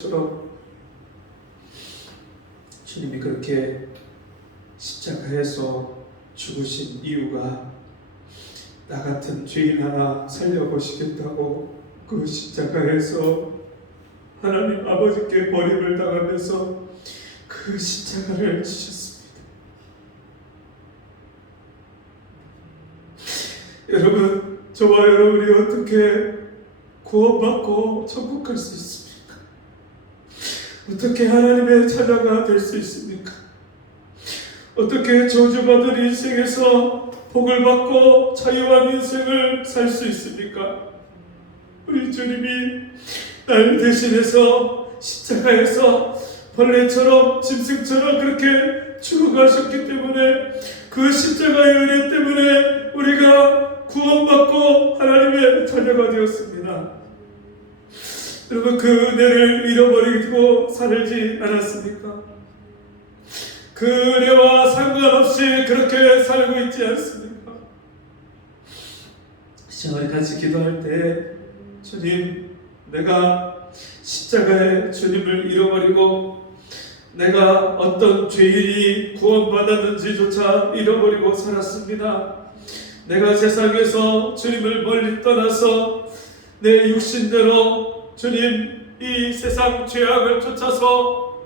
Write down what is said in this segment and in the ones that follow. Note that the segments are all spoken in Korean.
처럼 주님이 그렇게 십자가에서 죽으신 이유가 나 같은 죄인 하나 살려보시겠다고 그 십자가에서 하나님 아버지께 버림을 당하면서 그 십자가를 지셨습니다. 여러분, 저와 여러분이 어떻게 구원받고 천국 갈 수 있습니까? 어떻게 하나님의 자녀가 될 수 있습니까? 어떻게 저주받은 인생에서 복을 받고 자유한 인생을 살 수 있습니까? 우리 주님이 날 대신해서 십자가에서 벌레처럼 짐승처럼 그렇게 죽어가셨기 때문에 그 십자가의 은혜 때문에 우리가 구원받고 하나님의 자녀가 되었습니다. 여러분, 그 은혜를 잃어버리고 살지 않았습니까? 그 은혜와 상관없이 그렇게 살고 있지 않습니까? 시작 우리 같이 기도할 때 주님, 내가 십자가에 주님을 잃어버리고 내가 어떤 죄인이 구원받았는지조차 잃어버리고 살았습니다. 내가 세상에서 주님을 멀리 떠나서 내 육신대로 주님, 이 세상 죄악을 쫓아서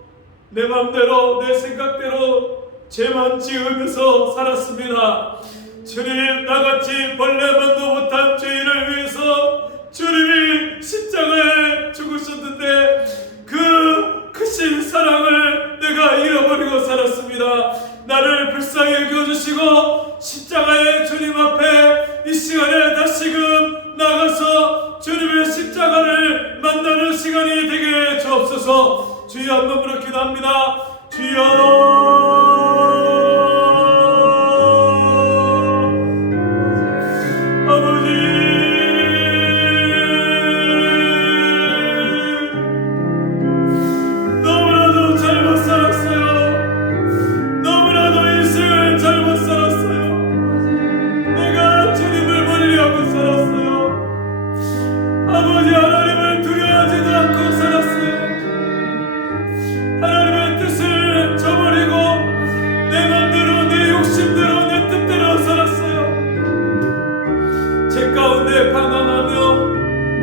내 맘대로 내 생각대로 죄만 지으면서 살았습니다. 주님, 나같이 벌레만도 못한 죄인을 위해서 주님이 십자가에 죽으셨는데 그 크신 사랑을 내가 잃어버리고 살았습니다. 나를 불쌍히 여겨주시고 십자가의 주님 앞에 이 시간에 다시금 나가서 주님의 십자가를 만나는 시간이 되게 주옵소서. 주여, 한 번으로 기도합니다. 주여,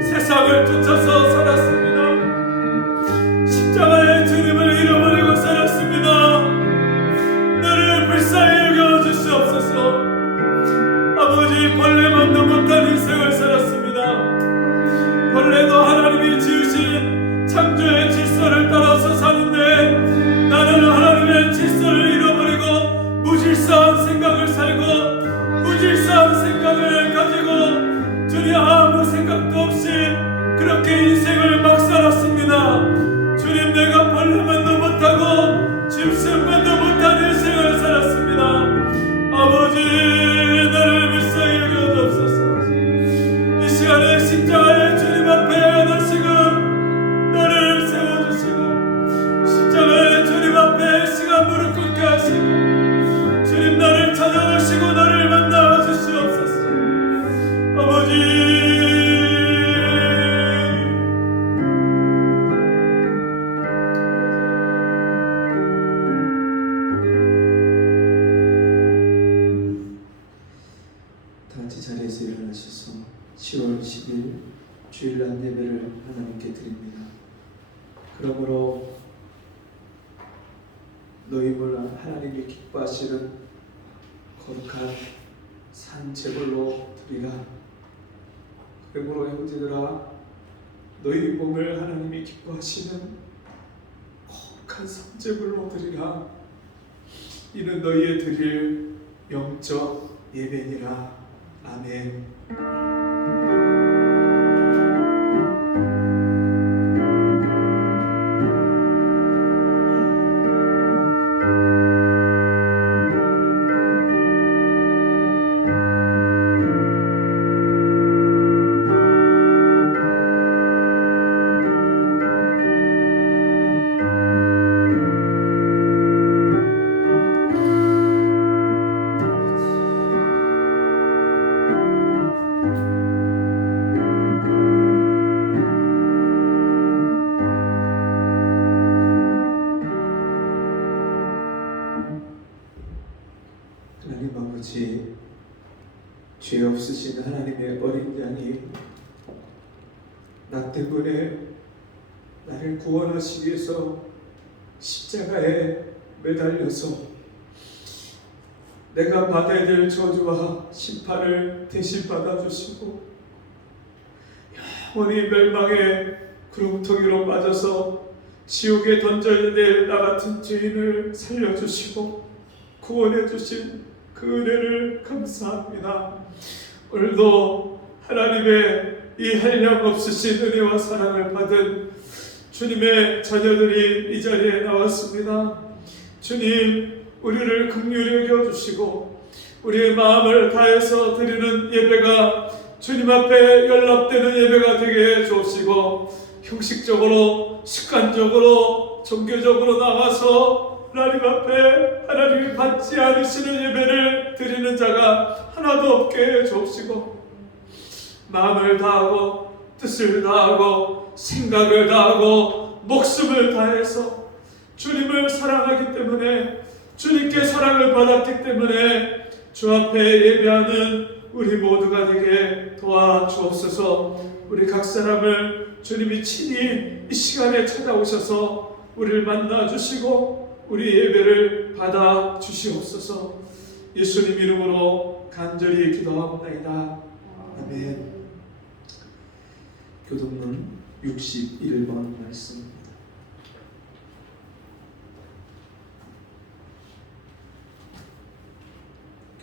세상을 쫓아서 살았습니다. 십자가의 주님을 잃어버리고 살았습니다. 나를 불쌍히 여겨주시옵소서. 아버지, 벌레만도 못한 인생을 살았습니다. 벌레도 하나님이 지으신 창조의 질서를 따라서 사는데 나는 하나님의 질서를 잃어버리고 무질서한 생각을 살고 무질서한 생각을 가지고 주님, 아무 생각도 없이 그렇게 인생을 막 살았습니다. 주님, 내가 벌레만도 못하고 짐승만도 못한 인생을 살았습니다. 아버지, 나를 불쌍히 여겨주옵소서. 이 시간에 십자가의 주님 앞에 다시금 나를 세워주시고 십자가의 주님 앞에 시간 무릎 꿇게 하시고 주님, 나를 찾아오시고 나를 만나 주시옵소서. 아버지, 다같이 자리에서 일어나셔서 10월 10일 주일날 예배를 하나님께 드립니다. 그러므로 너희를 하나님이 기뻐하시는 거룩한 산 제물로 드리라. 그러므로 형제들아, 너희 몸을 하나님이 기뻐하시는 거룩한 산 제물로 드리라. 이는 너희의 드릴 영적 예배니라. 아멘. 죄 없으신 하나님의 어린 양이 나 때문에 나를 구원하시기 위해서 십자가에 매달려서 내가 받아야 될 저주와 심판을 대신 받아주시고 영원히 멸망의 구름텅이로 빠져서 지옥에 던져야 될 나 같은 죄인을 살려주시고 구원해 주신 그 은혜를 감사합니다. 오늘도 하나님의 이 한량없으신 은혜와 사랑을 받은 주님의 자녀들이 이 자리에 나왔습니다. 주님, 우리를 긍휼히 여겨주시고 우리의 마음을 다해서 드리는 예배가 주님 앞에 연락되는 예배가 되게 해주시고 형식적으로 습관적으로 종교적으로 나와서 하나님 앞에 하나님이 받지 않으시는 예배를 드리는 자가 하나도 없게 해주시고 마음을 다하고 뜻을 다하고 생각을 다하고 목숨을 다해서 주님을 사랑하기 때문에 주님께 사랑을 받았기 때문에 주 앞에 예배하는 우리 모두가 되게 도와주옵소서. 우리 각 사람을 주님이 친히 이 시간에 찾아오셔서 우리를 만나주시고 우리 예배를 받아주시옵소서. 예수님 이름으로 간절히 기도합니다. 아멘. 교독문 61번 말씀입니다.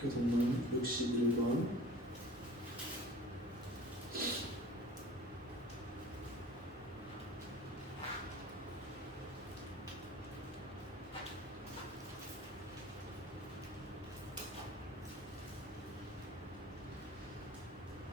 교독문 61번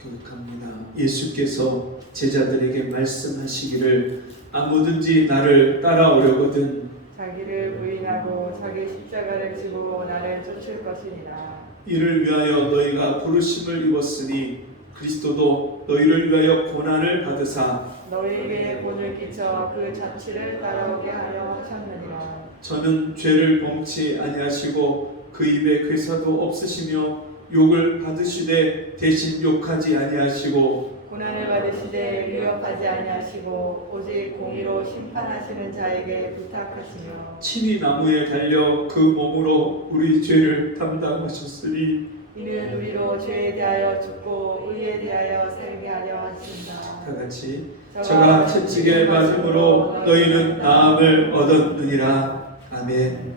교독합니다. 예수께서 제자들에게 말씀하시기를 아무든지 나를 따라오려거든 자기를 부인하고 자기 십자가를 지고 나를 쫓을 것이니라. 이를 위하여 너희가 부르심을 입었으니 그리스도도 너희를 위하여 고난을 받으사 너희에게 본을 끼쳐 그 자취를 따라오게 하려 하셨느니라. 저는 죄를 범치 아니하시고 그 입에 괴사도 없으시며 욕을 받으시되 대신 욕하지 아니하시고 고난을 받으시되 위협하지 아니하시고 오직 공의로 심판하시는 자에게 부탁하시며 친히 나무에 달려 그 몸으로 우리 죄를 담당하셨으니 이는 우리로 죄에 대하여 죽고 의에 대하여 살게 하려 하신다. 다 같이 저가 채찍에 맞음으로 너희는 나음을 얻었느니라. 아멘.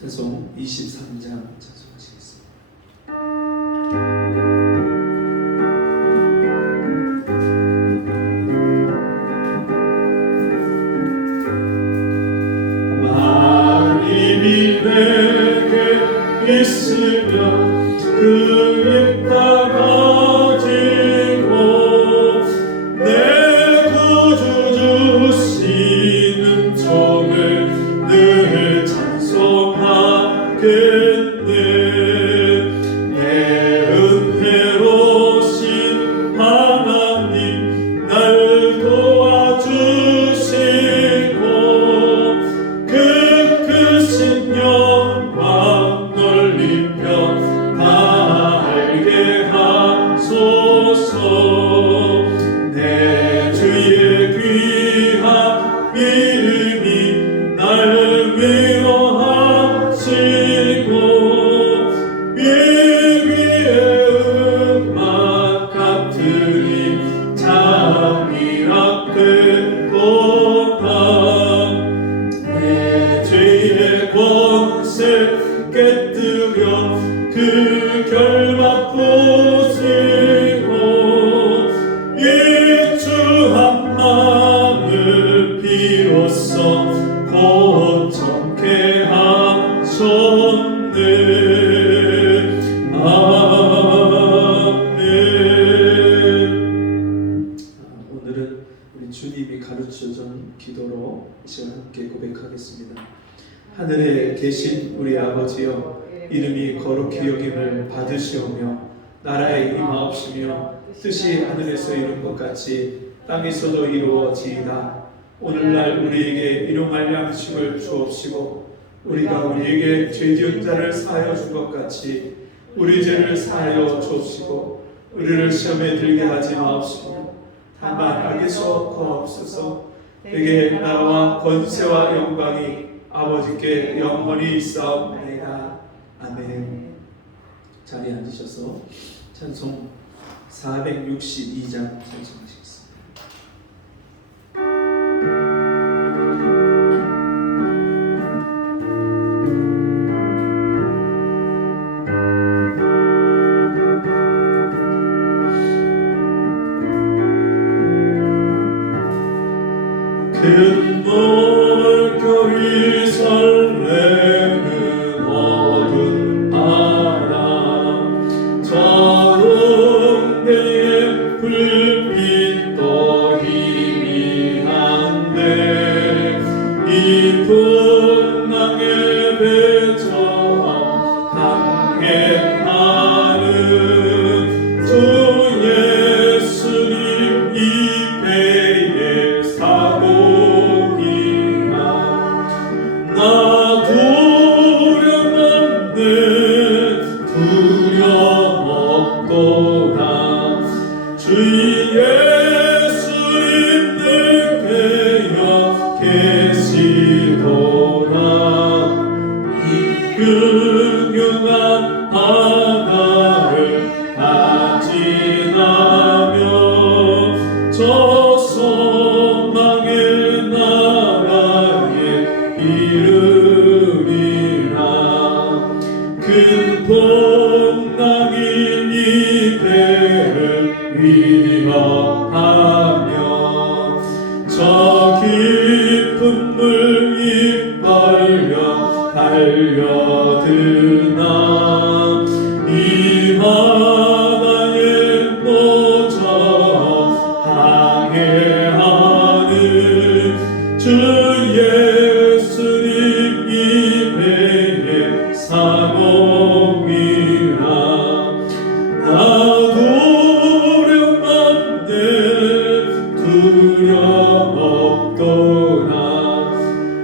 찬송 23장 찬송하시겠습니다. 하나님이 내게 있으면 그 입 닫아지고 내 구주 주시는 종을 늘 찬송하겠네. 내 은혜로신 하나님 날 도와주시고 그 크신 영광 넓히며 나 알게 하소서. 내 주의 귀한 이름이 날 위로하시고 이 귀의 음악 같으니 잠이라 되도다. 내 죄의 권세 깨뜨려 그 결박 부수고 이 주 한 마음을 비로소 고통케 하셨네. 아멘. 오늘은 우리 주님이 가르쳐준 기도로 이 시간 함께 고백하겠습니다. 하늘에 계신 우리 아버지여, 이름이 거룩히 여김을 받으시오며 나라에 임하옵시며 뜻이 하늘에서 이룬 것 같이 땅에서도 이루어지이다. 오늘날 우리에게 일용할 양식을 주옵시고 우리가 우리에게 죄 지은 자를 사하여 준 것 같이 우리 죄를 사하여 주옵시고 우리를 시험에 들게 하지 마옵시고 다만 악에서 구하옵소서. 되게 나라와 권세와 영광이 아버지께 영원히 있사옵나이다. 아멘. 자리에 앉으셔서 찬송 462장 찬송하시겠습니다. 큰 물결이 설레는 어두운 바람 저롱배의 불빛도 희미한데 이 풍랑의 배처럼 항해하는 주 예수님 이 배에 사고이나 나 두려움없네 두려움 없도다 주 예수님 늘 깨어 계시도다 이 흉흉한 바다를 다 지나며 저 소망의 나라에 이르리라 큰 풍랑이 이 배를 위협하며 저 깊은 물 입벌려 달려드나 이 바다에 노저 항해하는 주 예수님 이 배에 사공이라 나 두려움없네 두려움 없도다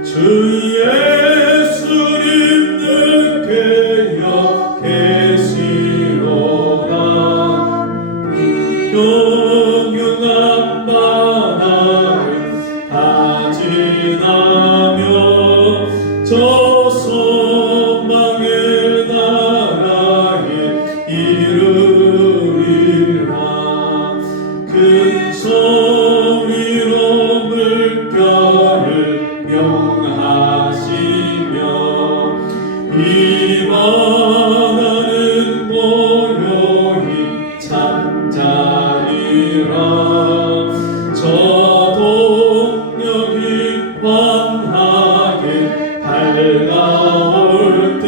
주 예수님 늘 깨어 계시로다 흉흉한 바다를 다 지나며 저 소망의 나라에 이르리라 큰 소리로 물결을 명하시며 이 바다는 고요히 잠자리라 저 동력이 환하게 밝아올 때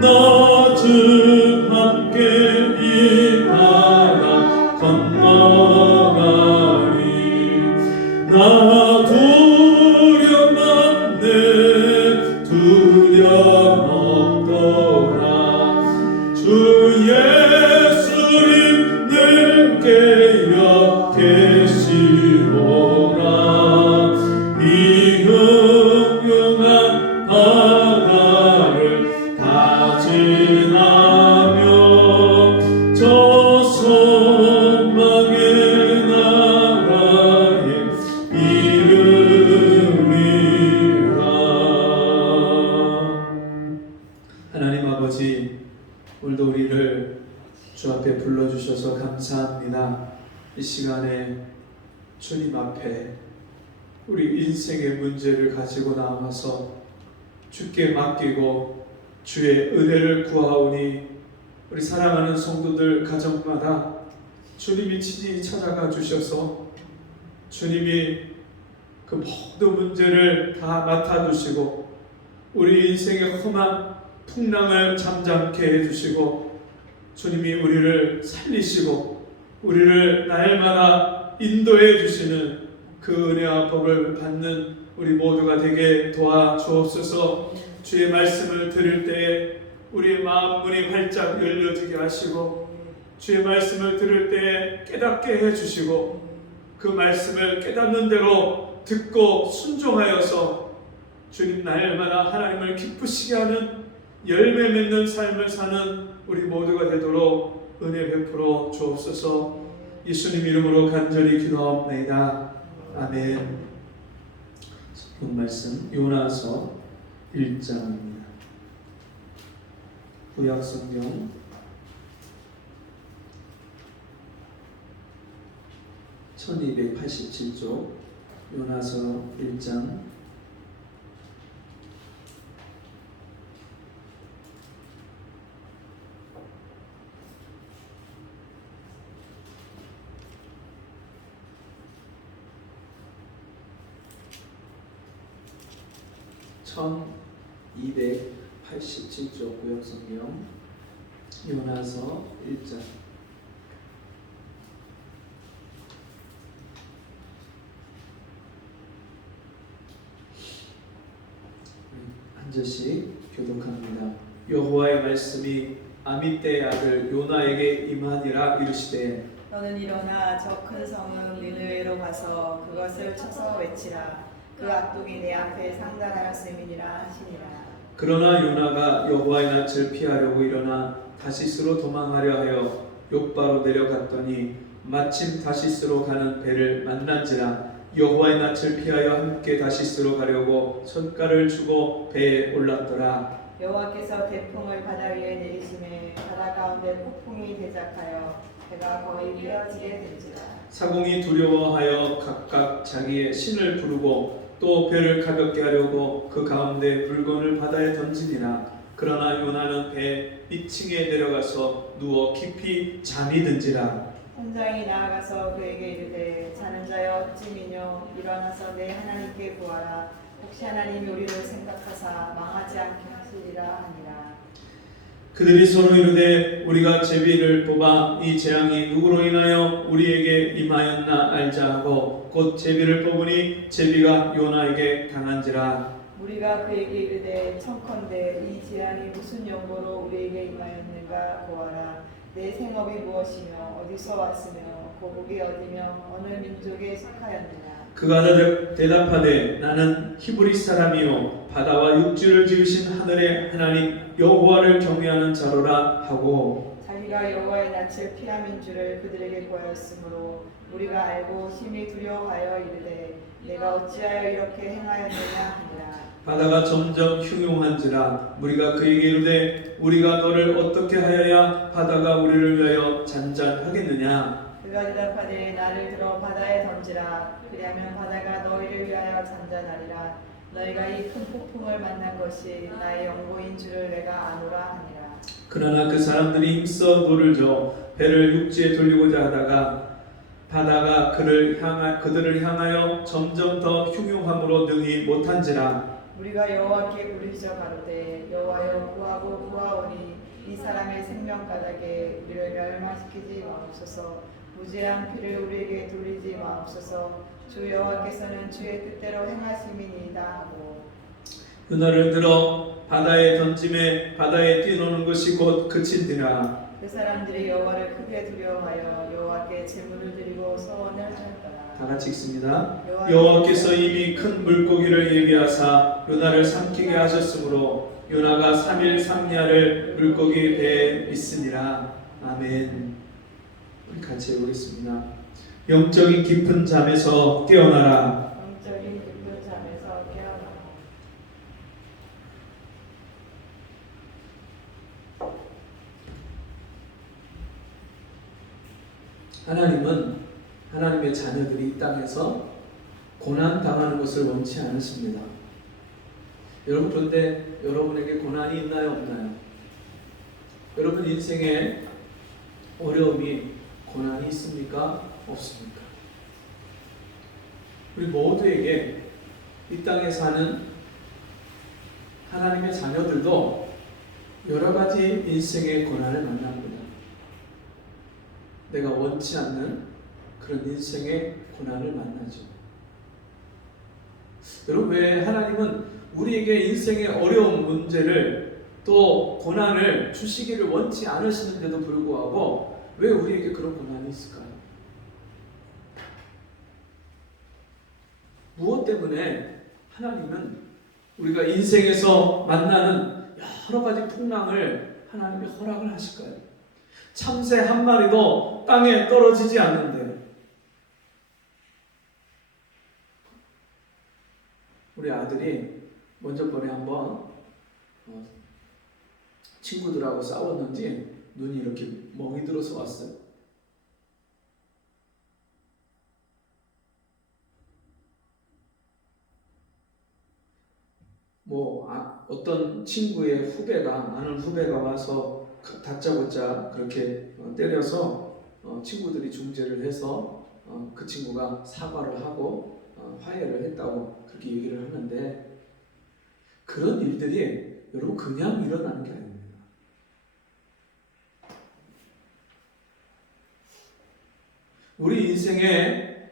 낮은 함께 이 바다 건너가리 나 두려움없네 두려움 없도다 주 예수님 늘 깨어 계시로라 이 흉흉한 바다를 다 지나며 저 소망의 나라에 이르리라. 하나님 아버지, 오늘도 우리를 주 앞에 불러주셔서 감사합니다. 이 시간에 주님 앞에 우리 인생의 문제를 가지고 나와서 주께 맡기고 주의 은혜를 구하오니 우리 사랑하는 성도들 가정마다 주님이 친히 찾아가 주셔서 주님이 그 모든 문제를 다 맡아주시고 우리 인생의 험한 풍랑을 잠잠케 해주시고 주님이 우리를 살리시고 우리를 날마다 인도해 주시는 그 은혜와 복을 받는 우리 모두가 되게 도와주옵소서. 주의 말씀을 들을 때에 우리의 마음 문이 활짝 열려지게 하시고 주의 말씀을 들을 때에 깨닫게 해주시고 그 말씀을 깨닫는 대로 듣고 순종하여서 주님 날마다 하나님을 기쁘시게 하는 열매 맺는 삶을 사는 우리 모두가 되도록 은혜 베풀어 주옵소서. 예수님 이름으로 간절히 기도하옵나이다. 아멘. 성경 말씀 요나서 1장입니다. 구약 성경 1287쪽 요나서 1장 1287쪽 구약성경 요나서 1장 한 절씩 교독합니다. 여호와의 말씀이 아미떼의 아들 요나에게 임하니라 이르시되 너는 일어나 저 큰 성읍 니느웨로 가서 그것을 쳐서 외치라. 그 악독이 내 앞에 상달하였음이니라 하시니라. 그러나 요나가 여호와의 낯을 피하려고 일어나 다시스로 도망하려 하여 욥바로 내려갔더니 마침 다시스로 가는 배를 만난지라. 여호와의 낯을 피하여 함께 다시스로 가려고 손가락을 주고 배에 올랐더라. 여호와께서 대풍을 바다 위에 내리심에 바다 가운데 폭풍이 대작하여 배가 거의 깨어지게 된지라. 사공이 두려워하여 각각 자기의 신을 부르고 또 배를 가볍게 하려고 그 가운데 물건을 바다에 던지니라. 그러나 요나는 배 밑층에 내려가서 누워 깊이 잠이 든지라. 선장이 나아가서 그에게 이르되 자는 자여 어찌미뇨 일어나서 내 하나님께 구하라. 혹시 하나님이 우리를 생각하사 망하지 않게 하시리라 하니라. 그들이 서로 이르되 우리가 제비를 뽑아 이 재앙이 누구로 인하여 우리에게 임하였나 알자 하고 곧 제비를 뽑으니 제비가 요나에게 당한지라. 우리가 그에게 이르되 청컨대 이 재앙이 무슨 영고로 우리에게 임하였는가 고하라. 내 생업이 무엇이며 어디서 왔으며 고국이 어디며 어느 민족에 속하였느냐. 그가 대답하되 나는 히브리 사람이요 바다와 육지를 지으신 하늘의 하나님 여호와를 경외하는 자로라 하고 자기가 여호와의 낯을 피함인 줄을 그들에게 보였으므로 우리가 알고 심히 두려워하여 이르되 내가 어찌하여 이렇게 행하였느냐 하니라. 바다가 점점 흉흉한지라. 무리가 그에게 이르되 우리가 너를 어떻게 하여야 바다가 우리를 위하여 잔잔하겠느냐. 그가 대답하되 나를 들어 바다에 던지라. 그리하면 바다가 너희를 위하여 잔잔하리라. 너희가 이 큰 폭풍을 만난 것이 나의 영고인 줄을 내가 아노라 하니라. 그러나 그 사람들이 힘써 돌을 저 배를 육지에 돌리고자 하다가 바다가 그들을 향하여 점점 더 흉흉함으로 능히 못한지라. 우리가 여호와께 부르짖어 가로되 여호와여 구하고 구하오니 이 사람의 생명바닥에 우리를 멸망시키지 마옵소서. 무죄한 피를 우리에게 돌리지 마옵소서. 주 여호와께서는 주의 뜻대로 행하심이니이다 하고 요나를 들어 바다에 던짐에 바다에 뛰노는 것이 곧 그친지라. 그 사람들이 여호와를 크게 두려워하여 여호와께 제물을 드리고 서원을 하였더라. 다 같이 읽습니다. 여호와께서 이미 큰 물고기를 예비하사 요나를 삼키게 하셨으므로 요나가 3일 3야를 물고기 배에 있으니라. 아멘. 우리 같이 해보겠습니다. 영적인 깊은 잠에서 깨어나라. 영적인 깊은 잠에서 깨어나라. 하나님은 하나님의 자녀들이 이 땅에서 고난 당하는 것을 원치 않으십니다. 여러분 그런데 여러분에게 고난이 있나요 없나요? 여러분 인생에 어려움이 고난이 있습니까? 없습니까? 우리 모두에게 이 땅에 사는 하나님의 자녀들도 여러 가지 인생의 고난을 만납니다. 내가 원치 않는 그런 인생의 고난을 만나죠. 여러분 왜 하나님은 우리에게 인생의 어려운 문제를 또 고난을 주시기를 원치 않으시는데도 불구하고 왜 우리에게 그런 고난이 있을까요? 무엇 때문에 하나님은 우리가 인생에서 만나는 여러 가지 풍랑을 하나님이 허락을 하실까요? 참새 한 마리도 땅에 떨어지지 않는데 우리 아들이 먼저 번에 한번 친구들하고 싸웠는지 눈이 이렇게 멍이 들어서 왔어요. 어떤 친구의 후배가, 아는 후배가 와서 다짜고짜 그렇게 때려서 친구들이 중재를 해서 그 친구가 사과를 하고 화해를 했다고 그렇게 얘기를 하는데, 그런 일들이 여러분 그냥 일어나는 게 아닙니다. 우리 인생에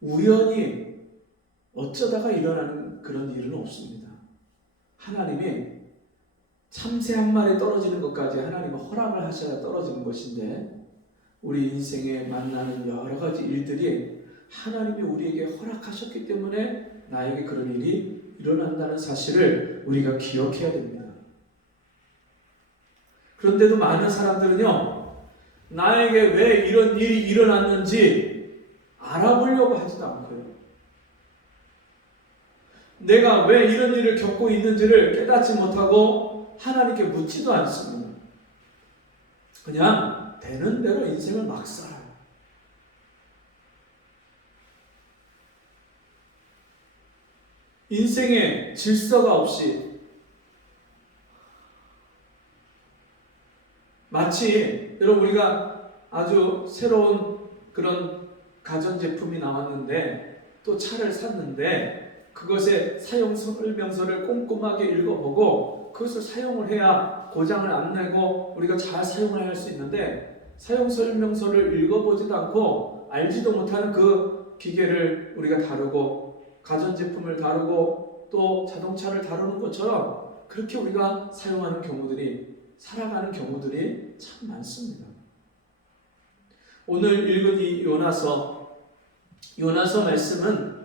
우연히 어쩌다가 일어나는 그런 일은 없습니다. 하나님이 참새 한 마리 떨어지는 것까지 하나님은 허락을 하셔야 떨어지는 것인데, 우리 인생에 만나는 여러 가지 일들이 하나님이 우리에게 허락하셨기 때문에 나에게 그런 일이 일어난다는 사실을 우리가 기억해야 됩니다. 그런데도 많은 사람들은요, 나에게 왜 이런 일이 일어났는지 알아보려고 하지도 않고요, 내가 왜 이런 일을 겪고 있는지를 깨닫지 못하고 하나님께 묻지도 않습니다. 그냥 되는 대로 인생을 막 살아요. 인생에 질서가 없이, 마치 여러분 우리가 아주 새로운 그런 가전제품이 나왔는데 또 차를 샀는데 그것의 사용 설명서를 꼼꼼하게 읽어보고 그것을 사용을 해야 고장을 안 내고 우리가 잘 사용을 할 수 있는데, 사용 설명서를 읽어보지도 않고 알지도 못하는 그 기계를 우리가 다루고 가전제품을 다루고 또 자동차를 다루는 것처럼 그렇게 우리가 사용하는 경우들이, 살아가는 경우들이 참 많습니다. 오늘 읽은 이 요나서 말씀은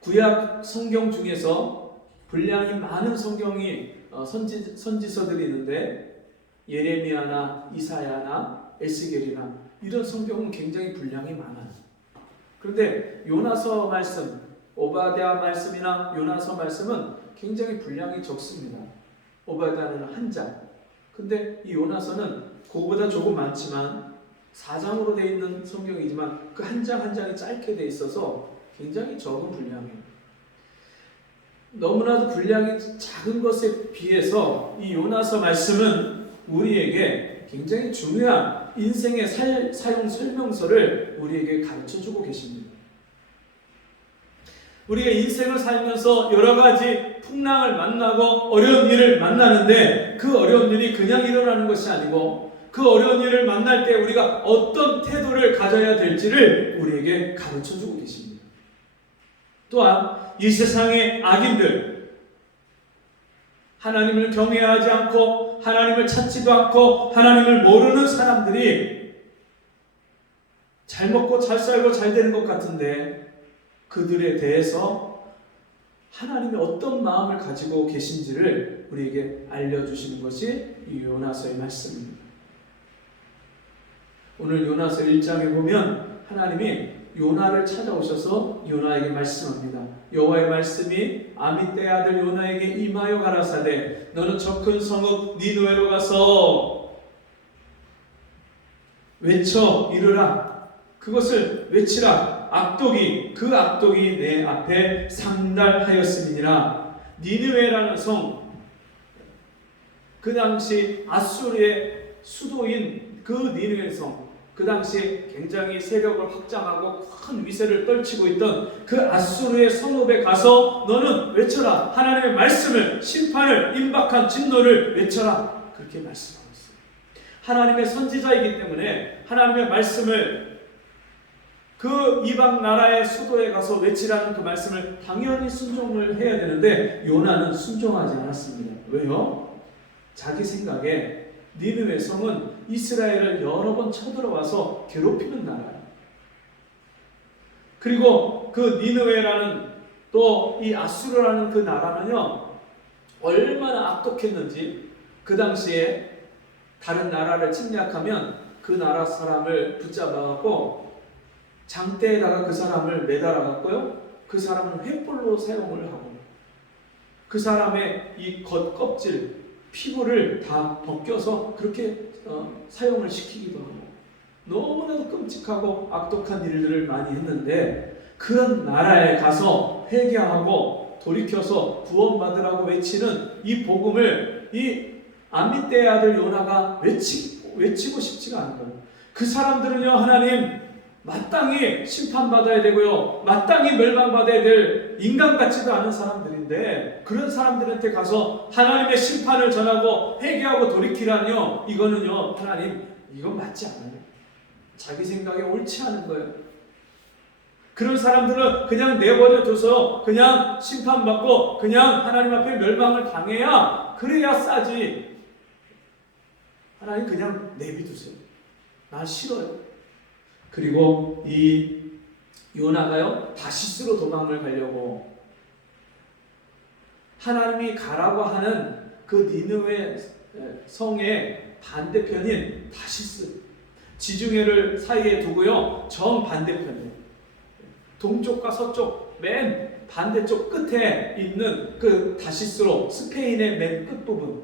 구약 성경 중에서 분량이 많은 성경이 선지서들이 있는데, 예레미야나 이사야나 에스겔이나 이런 성경은 굉장히 분량이 많아요. 그런데 요나서 말씀, 오바댜 말씀이나 요나서 말씀은 굉장히 분량이 적습니다. 오바댜는 한 장, 근데 이 요나서는 그거보다 조금 많지만 4장으로 되어 있는 성경이지만 그 한 장 한 장이 짧게 되어 있어서 굉장히 적은 분량이에요. 너무나도 분량이 작은 것에 비해서 이 요나서 말씀은 우리에게 굉장히 중요한 인생의 사용 설명서를 우리에게 가르쳐주고 계십니다. 우리가 인생을 살면서 여러 가지 풍랑을 만나고 어려운 일을 만나는데, 그 어려운 일이 그냥 일어나는 것이 아니고 그 어려운 일을 만날 때 우리가 어떤 태도를 가져야 될지를 우리에게 가르쳐주고 계십니다. 또한 이 세상의 악인들, 하나님을 경외하지 않고 하나님을 찾지도 않고 하나님을 모르는 사람들이 잘 먹고 잘 살고 잘 되는 것 같은데, 그들에 대해서 하나님이 어떤 마음을 가지고 계신지를 우리에게 알려주시는 것이 이 요나서의 말씀입니다. 오늘 요나서 1장에 보면 하나님이 요나를 찾아오셔서 요나에게 말씀합니다. 여호와의 말씀이 아미떼의 아들 요나에게 임하여 가라사대, 너는 저 큰 성읍 니느웨로 가서 외쳐 이르라. 그것을 외치라. 그 악독이 내 앞에 상달하였음이니라. 니느웨라는 성, 그 당시 아수르의 수도인 그 니느웨 성, 그 당시 굉장히 세력을 확장하고 큰 위세를 떨치고 있던 그 아수르의 성읍에 가서 너는 외쳐라. 하나님의 말씀을, 심판을, 임박한 진노를 외쳐라. 그렇게 말씀하고 있어요. 하나님의 선지자이기 때문에 하나님의 말씀을 그 이방 나라의 수도에 가서 외치라는 그 말씀을 당연히 순종을 해야 되는데, 요나는 순종하지 않았습니다. 왜요? 자기 생각에 니느웨 성은 이스라엘을 여러 번 쳐들어와서 괴롭히는 나라예요. 그리고 그 니느웨라는, 또 이 아수르라는 그 나라는요, 얼마나 악독했는지, 그 당시에 다른 나라를 침략하면 그 나라 사람을 붙잡아갖고 장대에다가 그 사람을 매달아갖고요, 그 사람을 횃불로 사용을 하고, 그 사람의 이 겉껍질, 피부를 다 벗겨서 그렇게 사용을 시키기도 하고, 너무나도 끔찍하고 악독한 일들을 많이 했는데, 그런 나라에 가서 회개하고 돌이켜서 구원받으라고 외치는 이 복음을 이 아미떼의 아들 요나가 외치고 싶지가 않은 거예요. 그 사람들은요, 하나님 마땅히 심판받아야 되고요, 마땅히 멸망받아야 될 인간 같지도 않은 사람들인데, 그런 사람들한테 가서 하나님의 심판을 전하고 회개하고 돌이키라니요, 이거는요, 하나님 이건 맞지 않아요. 자기 생각에 옳지 않은 거예요. 그런 사람들은 그냥 내버려 둬서 그냥 심판받고 그냥 하나님 앞에 멸망을 당해야, 그래야 싸지. 하나님 그냥 내비두세요. 난 싫어요. 그리고 이 요나가요, 다시스로 도망을 가려고, 하나님이 가라고 하는 그 니느웨 성의 반대편인 다시스, 지중해를 사이에 두고요, 정반대편이에요. 동쪽과 서쪽 맨 반대쪽 끝에 있는 그 다시스로, 스페인의 맨 끝부분,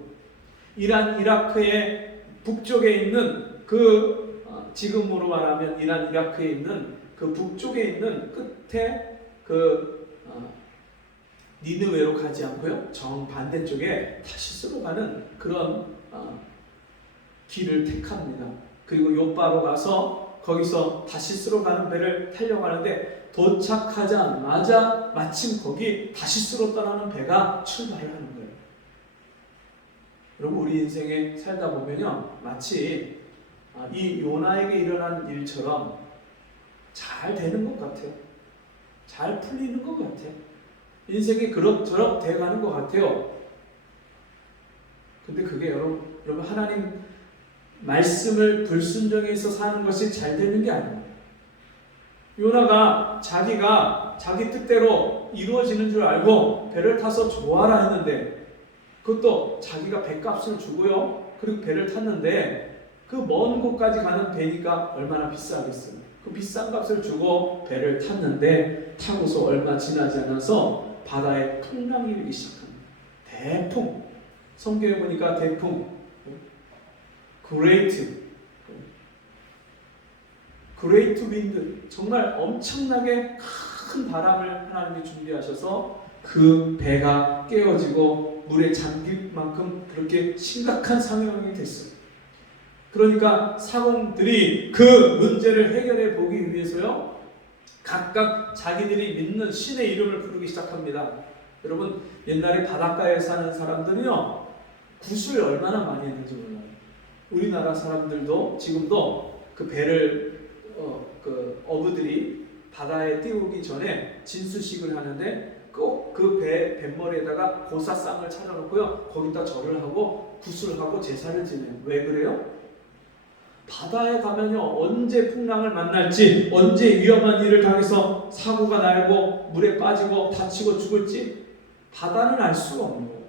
이란 이라크의 북쪽에 있는 그 지금으로 말하면 이란 이라크에 있는 그 북쪽에 있는 끝에 그 니느웨로 가지 않고요, 정반대쪽에 다시스로 가는 그런 길을 택합니다. 그리고 요바로 가서 거기서 다시스로 가는 배를 타려고 하는데, 도착하자마자 마침 거기 다시스로 떠나는 배가 출발을 하는 거예요. 여러분, 우리 인생에 살다 보면요, 마치 이 요나에게 일어난 일처럼 잘 되는 것 같아요. 잘 풀리는 것 같아요. 인생이 그럭저럭 돼가는 것 같아요. 근데 그게 여러분 하나님 말씀을 불순종해서 사는 것이 잘 되는 게 아니에요. 요나가 자기가 자기 뜻대로 이루어지는 줄 알고 배를 타서 조아라 했는데, 그것도 자기가 배값을 주고요, 그리고 배를 탔는데, 그 먼 곳까지 가는 배니까 얼마나 비싸겠어요. 그 비싼 값을 주고 배를 탔는데, 타고서 얼마 지나지 않아서 바다에 풍랑이 일기 시작합니다. 대풍. 성경에 보니까 대풍, 그레이트 윈드, 정말 엄청나게 큰 바람을 하나님이 준비하셔서 그 배가 깨어지고 물에 잠길 만큼 그렇게 심각한 상황이 됐어요. 그러니까 사공들이 그 문제를 해결해 보기 위해서요, 각각 자기들이 믿는 신의 이름을 부르기 시작합니다. 여러분, 옛날에 바닷가에 사는 사람들은요, 굿을 얼마나 많이 했는지 몰라요. 우리나라 사람들도 지금도 그 배를 그 어부들이 바다에 띄우기 전에 진수식을 하는데, 꼭 그 뱃머리에다가 고사쌍을 차려놓고요, 거기다 절을 하고 굿을 하고 제사를 지내요. 왜 그래요? 바다에 가면요, 언제 풍랑을 만날지, 언제 위험한 일을 당해서 사고가 나고 물에 빠지고 다치고 죽을지 바다는 알 수가 없는 거예요.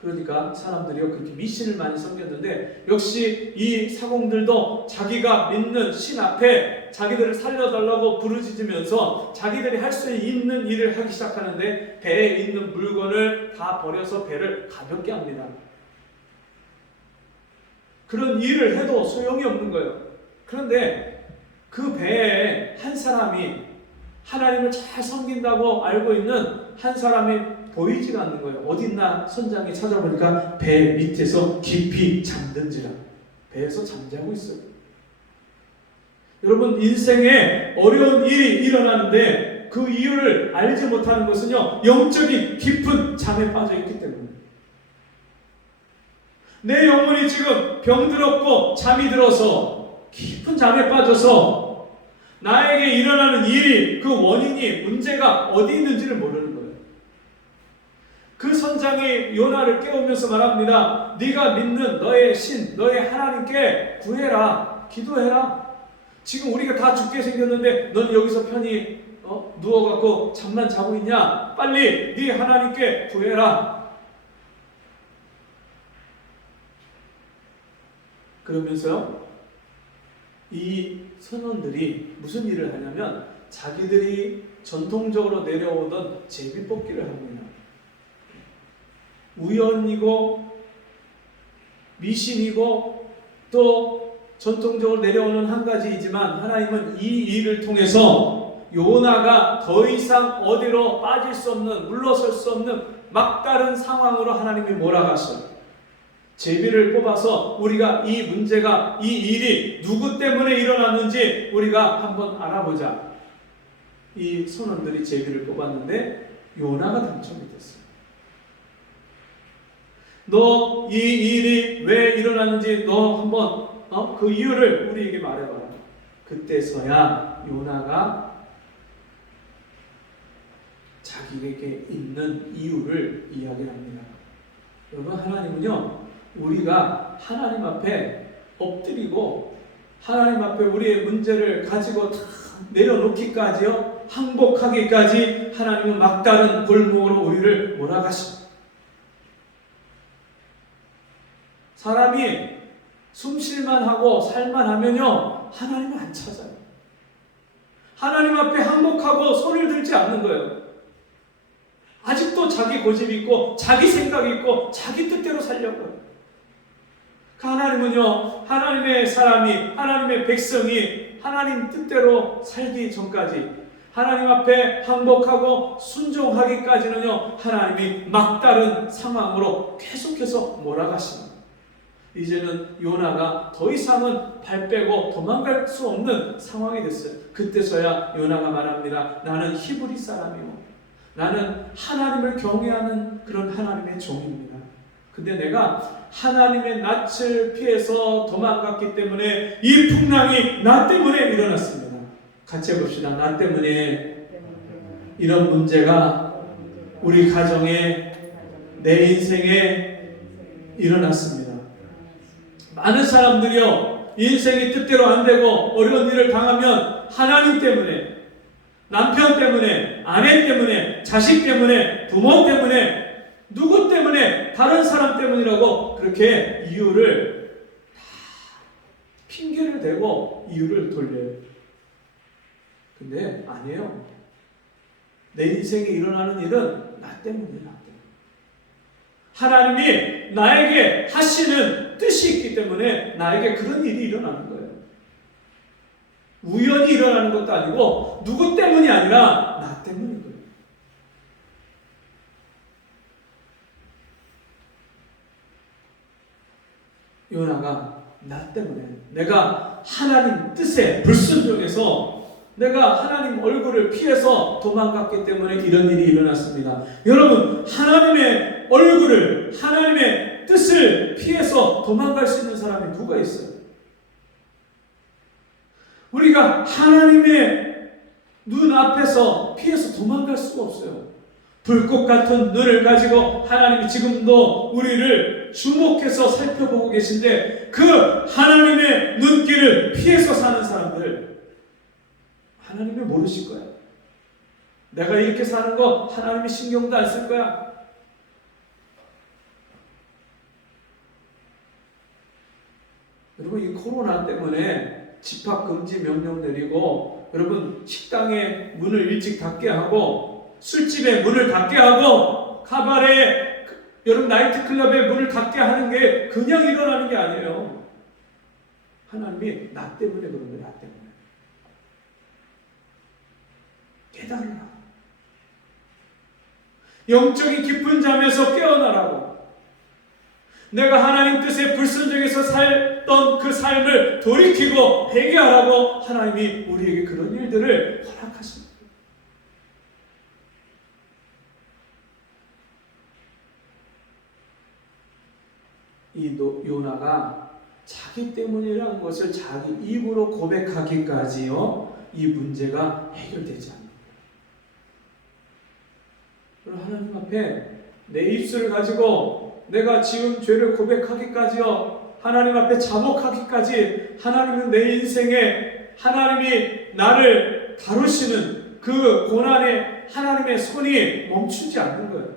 그러니까 사람들이요, 그렇게 미신을 많이 섬겼는데, 역시 이 사공들도 자기가 믿는 신 앞에 자기들을 살려달라고 부르짖으면서 자기들이 할 수 있는 일을 하기 시작하는데, 배에 있는 물건을 다 버려서 배를 가볍게 합니다. 그런 일을 해도 소용이 없는 거예요. 그런데 그 배에 한 사람이, 하나님을 잘 섬긴다고 알고 있는 한 사람이 보이지가 않는 거예요. 어딨나 선장이 찾아보니까 배 밑에서 깊이 잠든지라, 배에서 잠자고 있어요. 여러분, 인생에 어려운 일이 일어나는데 그 이유를 알지 못하는 것은요, 영적인 깊은 잠에 빠져 있기 때문에. 내 영혼이 지금 병들었고 잠이 들어서 깊은 잠에 빠져서 나에게 일어나는 일이, 그 원인이, 문제가 어디 있는지를 모르는 거예요. 그 선장이 요나를 깨우면서 말합니다. 네가 믿는 너의 신, 너의 하나님께 구해라, 기도해라. 지금 우리가 다 죽게 생겼는데 넌 여기서 편히 누워갖고 잠만 자고 있냐? 빨리 네 하나님께 구해라. 그러면서요, 이 선원들이 무슨 일을 하냐면 자기들이 전통적으로 내려오던 제비뽑기를 합니다. 우연이고 미신이고 또 전통적으로 내려오는 한 가지이지만, 하나님은 이 일을 통해서 요나가 더 이상 어디로 빠질 수 없는, 물러설 수 없는 막다른 상황으로 하나님이 몰아갔어요. 제비를 뽑아서 우리가 이 문제가, 이 일이 누구 때문에 일어났는지 우리가 한번 알아보자. 이 선원들이 제비를 뽑았는데 요나가 당첨이 됐어요. 너 이 일이 왜 일어났는지 너 한번 그 이유를 우리에게 말해봐라. 그때서야 요나가 자기에게 있는 이유를 이야기합니다. 여러분, 하나님은요, 우리가 하나님 앞에 엎드리고 하나님 앞에 우리의 문제를 가지고 다 내려놓기까지요, 항복하기까지 하나님은 막다른 골목으로 우리를 몰아가십니다. 사람이 숨쉴만 하고 살만 하면요, 하나님을 안 찾아요. 하나님 앞에 항복하고 손을 들지 않는 거예요. 아직도 자기 고집이 있고 자기 생각이 있고 자기 뜻대로 살려고 해요. 하나님은요, 하나님의 사람이, 하나님의 백성이 하나님 뜻대로 살기 전까지, 하나님 앞에 항복하고 순종하기까지는요, 하나님이 막다른 상황으로 계속해서 몰아가십니다. 이제는 요나가 더 이상은 발 빼고 도망갈 수 없는 상황이 됐어요. 그때서야 요나가 말합니다. 나는 히브리 사람이요, 나는 하나님을 경외하는 그런 하나님의 종입니다. 근데 내가 하나님의 낯을 피해서 도망갔기 때문에 이 풍랑이 나 때문에 일어났습니다. 같이 해봅시다. 나 때문에 이런 문제가 우리 가정에, 내 인생에 일어났습니다. 많은 사람들이요, 인생이 뜻대로 안 되고 어려운 일을 당하면 하나님 때문에, 남편 때문에, 아내 때문에, 자식 때문에, 부모 때문에, 누구 때문에, 다른 사람 때문이라고 그렇게 이유를 다 핑계를 대고 이유를 돌려요. 근데 아니에요. 내 인생에 일어나는 일은 나 때문이에요. 나 때문에. 하나님이 나에게 하시는 뜻이 있기 때문에 나에게 그런 일이 일어나는 거예요. 우연히 일어나는 것도 아니고 누구 때문이 아니라 나 때문인 거예요. 요나가 나 때문에, 내가 하나님 뜻에 불순종해서 내가 하나님 얼굴을 피해서 도망갔기 때문에 이런 일이 일어났습니다. 여러분, 하나님의 얼굴을, 하나님의 뜻을 피해서 도망갈 수 있는 사람이 누가 있어요? 우리가 하나님의 눈 앞에서 피해서 도망갈 수가 없어요. 불꽃 같은 눈을 가지고 하나님이 지금도 우리를 주목해서 살펴보고 계신데, 그 하나님의 눈길을 피해서 사는 사람들, 하나님이 모르실 거야. 내가 이렇게 사는 거 하나님이 신경도 안 쓸 거야. 여러분, 이 코로나 때문에 집합금지 명령 내리고, 여러분 식당에 문을 일찍 닫게 하고, 술집에 문을 닫게 하고, 카바레, 여러분 나이트클럽에 문을 닫게 하는 게 그냥 일어나는 게 아니에요. 하나님이 나 때문에 그런 거예요. 나 때문에. 깨달으라. 영적인 깊은 잠에서 깨어나라고. 내가 하나님 뜻에 불순종해서 살던 그 삶을 돌이키고 회개하라고 하나님이 우리에게 그런 일들을 허락하십니다. 이 요나가 자기 때문이라는 것을 자기 입으로 고백하기까지요, 이 문제가 해결되지 않는 거예요. 하나님 앞에 내 입술을 가지고 내가 지은 죄를 고백하기까지요, 하나님 앞에 자복하기까지, 하나님은 내 인생에 하나님이 나를 다루시는 그 고난에 하나님의 손이 멈추지 않는 거예요.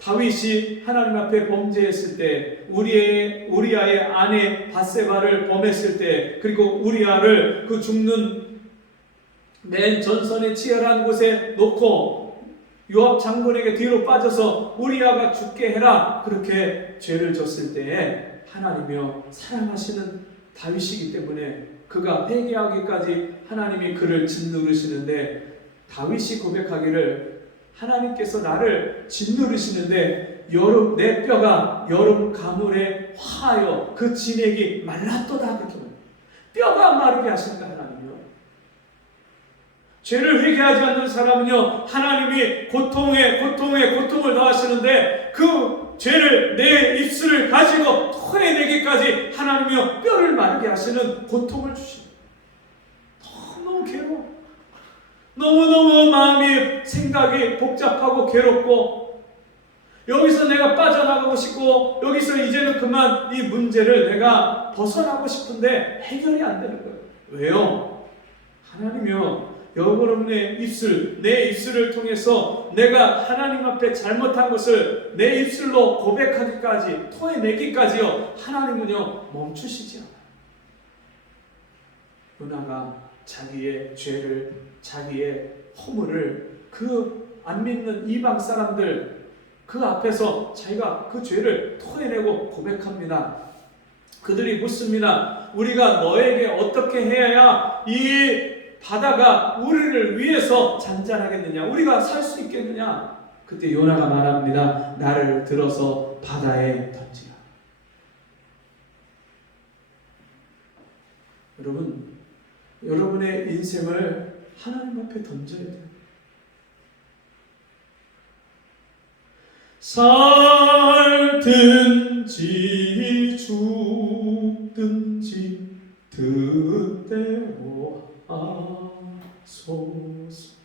다윗이 하나님 앞에 범죄했을 때, 우리아의 아내 밧세바를 범했을 때, 그리고 우리아를 그 죽는 맨 전선의 치열한 곳에 놓고 요압 장군에게 뒤로 빠져서 우리아가 죽게 해라, 그렇게 죄를 졌을 때에 하나님이여 사랑하시는 다윗이기 때문에 그가 회개하기까지 하나님이 그를 짓누르시는데, 다윗이 고백하기를 하나님께서 나를 짓누르시는데 내 뼈가 여름 가물에 화하여 그 진액이 말랐도다, 그렇게 말해요. 뼈가 마르게 하신다 하나님이요. 죄를 회개하지 않는 사람은요, 하나님이 고통을 더하시는데 그 죄를 내 입술을 가지고 토해내기까지 하나님이요 뼈를 마르게 하시는 고통을 주십니다. 너무 괴로워. 너무너무 마음이 생각이 복잡하고 괴롭고, 여기서 내가 빠져나가고 싶고, 여기서 이제는 그만 이 문제를 내가 벗어나고 싶은데 해결이 안 되는 거예요. 왜요? 하나님이요 여러분의 입술, 내 입술을 통해서 내가 하나님 앞에 잘못한 것을 내 입술로 고백하기까지, 토해내기까지요 하나님은요 멈추시지 않아요. 요나가 자기의 죄를, 자기의 허물을 그 안 믿는 이방 사람들 그 앞에서 자기가 그 죄를 토해내고 고백합니다. 그들이 묻습니다. 우리가 너에게 어떻게 해야 이 바다가 우리를 위해서 잔잔하겠느냐, 우리가 살 수 있겠느냐. 그때 요나가 말합니다. 나를 들어서 바다에 던지라. 여러분의 인생을 하나님 앞에 던져야 돼요. 살든지 죽든지 뜻대로 하소서.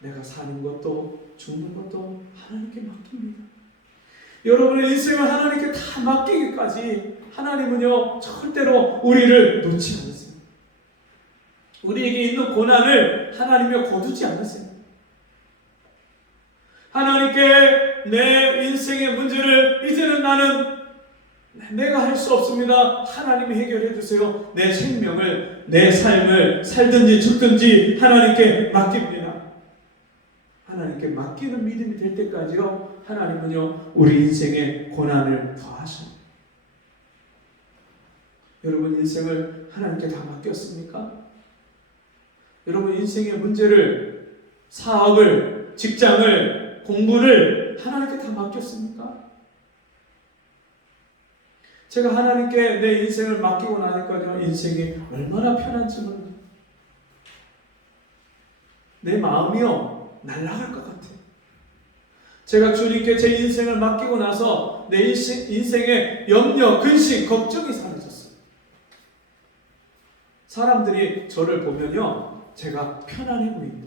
내가 사는 것도 죽는 것도 하나님께 맡깁니다. 여러분의 인생을 하나님께 다 맡기기까지 하나님은요 절대로 우리를 놓지 않으세요. 우리에게 있는 고난을 하나님이 거두지 않으세요. 하나님께 내 인생의 문제를 이제는 나는 내가 할 수 없습니다. 하나님이 해결해 주세요. 내 생명을, 내 삶을 살든지 죽든지 하나님께 맡깁니다. 하나님께 맡기는 믿음이 될 때까지요 하나님은요 우리 인생에 고난을 더하십니다. 여러분 인생을 하나님께 다 맡겼습니까? 여러분 인생의 문제를, 사업을, 직장을, 공부를 하나님께 다 맡겼습니까? 제가 하나님께 내 인생을 맡기고 나니까요 인생이 얼마나 편한지 몰라요. 내 마음이요 날아갈 것 같아요. 제가 주님께 제 인생을 맡기고 나서 내 인생의 염려, 근심, 걱정이 사라졌어요. 사람들이 저를 보면요 제가 편안해 보인대요.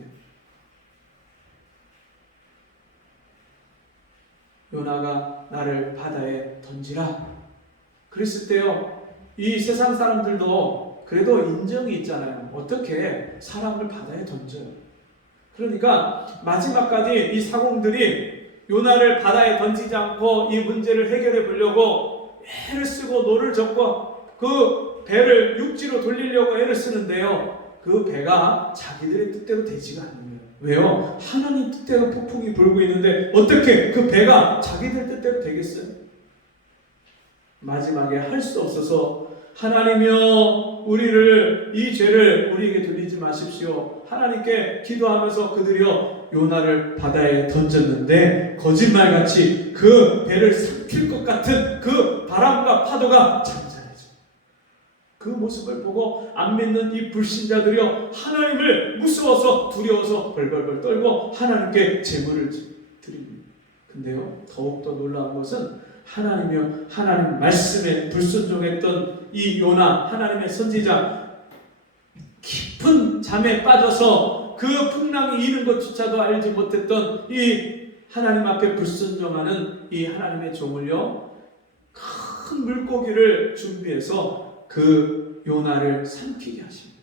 요나가 나를 바다에 던지라 그랬을 때요 이 세상 사람들도 그래도 인정이 있잖아요. 어떻게 사람을 바다에 던져요. 그러니까 마지막까지 이 사공들이 요나를 바다에 던지지 않고 이 문제를 해결해 보려고 애를 쓰고 노를 젓고 그 배를 육지로 돌리려고 애를 쓰는데요 그 배가 자기들의 뜻대로 되지가 않는 거예요. 왜요? 하나님 뜻대로 폭풍이 불고 있는데 어떻게 그 배가 자기들 뜻대로 되겠어요? 마지막에 할 수 없어서 하나님이여 우리를 이 죄를 우리에게 돌리지 마십시오. 하나님께 기도하면서 그들이요 요나를 바다에 던졌는데 거짓말같이 그 배를 삼킬 것 같은 그 바람과 파도가 잔잔해져. 그 모습을 보고 안 믿는 이 불신자들이요 하나님을 무서워서 두려워서 벌벌벌 떨고 하나님께 제물을 드립니다. 근데요 더욱더 놀라운 것은 하나님이요 하나님 말씀에 불순종했던 이 요나 하나님의 선지자 깊은 잠에 빠져서 그 풍랑이 이는 것조차도 알지 못했던 이 하나님 앞에 불순종하는 이 하나님의 종을요 큰 물고기를 준비해서 그 요나를 삼키게 하십니다.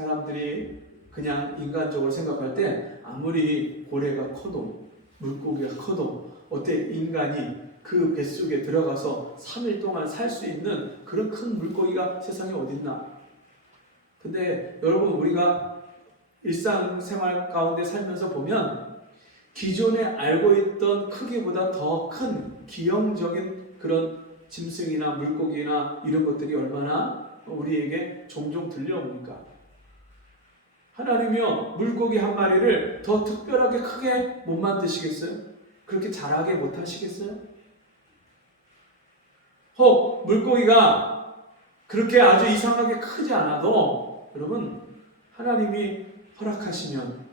사람들이 그냥 인간적으로 생각할 때 아무리 고래가 커도 물고기가 커도 어때 인간이 그 뱃속에 들어가서 3일 동안 살 수 있는 그런 큰 물고기가 세상에 어딨나? 근데 여러분 우리가 일상생활 가운데 살면서 보면 기존에 알고 있던 크기보다 더 큰 기형적인 그런 짐승이나 물고기나 이런 것들이 얼마나 우리에게 종종 들려옵니까? 하나님이요 물고기 한 마리를 더 특별하게 크게 못 만드시겠어요? 그렇게 잘하게 못 하시겠어요? 혹 물고기가 그렇게 아주 이상하게 크지 않아도 여러분 하나님이 허락하시면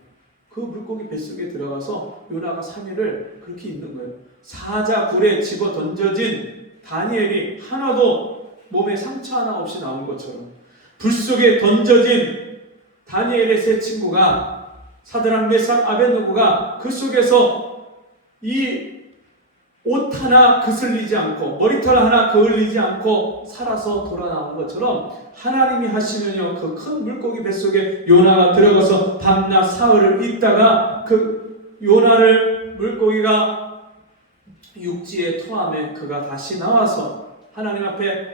그 물고기 뱃속에 들어가서 요나가 3일을 그렇게 있는 거예요. 사자굴에 집어 던져진 다니엘이 하나도 몸에 상처 하나 없이 나온 것처럼 불 속에 던져진 다니엘의 세 친구가 사드락 메삭 아벳느고가 그 속에서 이 옷 하나 그슬리지 않고 머리털 하나 그을리지 않고 살아서 돌아 나온 것처럼 하나님이 하시면요 그 큰 물고기 뱃속에 요나가 들어가서 밤낮 사흘을 있다가 그 요나를 물고기가 육지에 토함에 그가 다시 나와서 하나님 앞에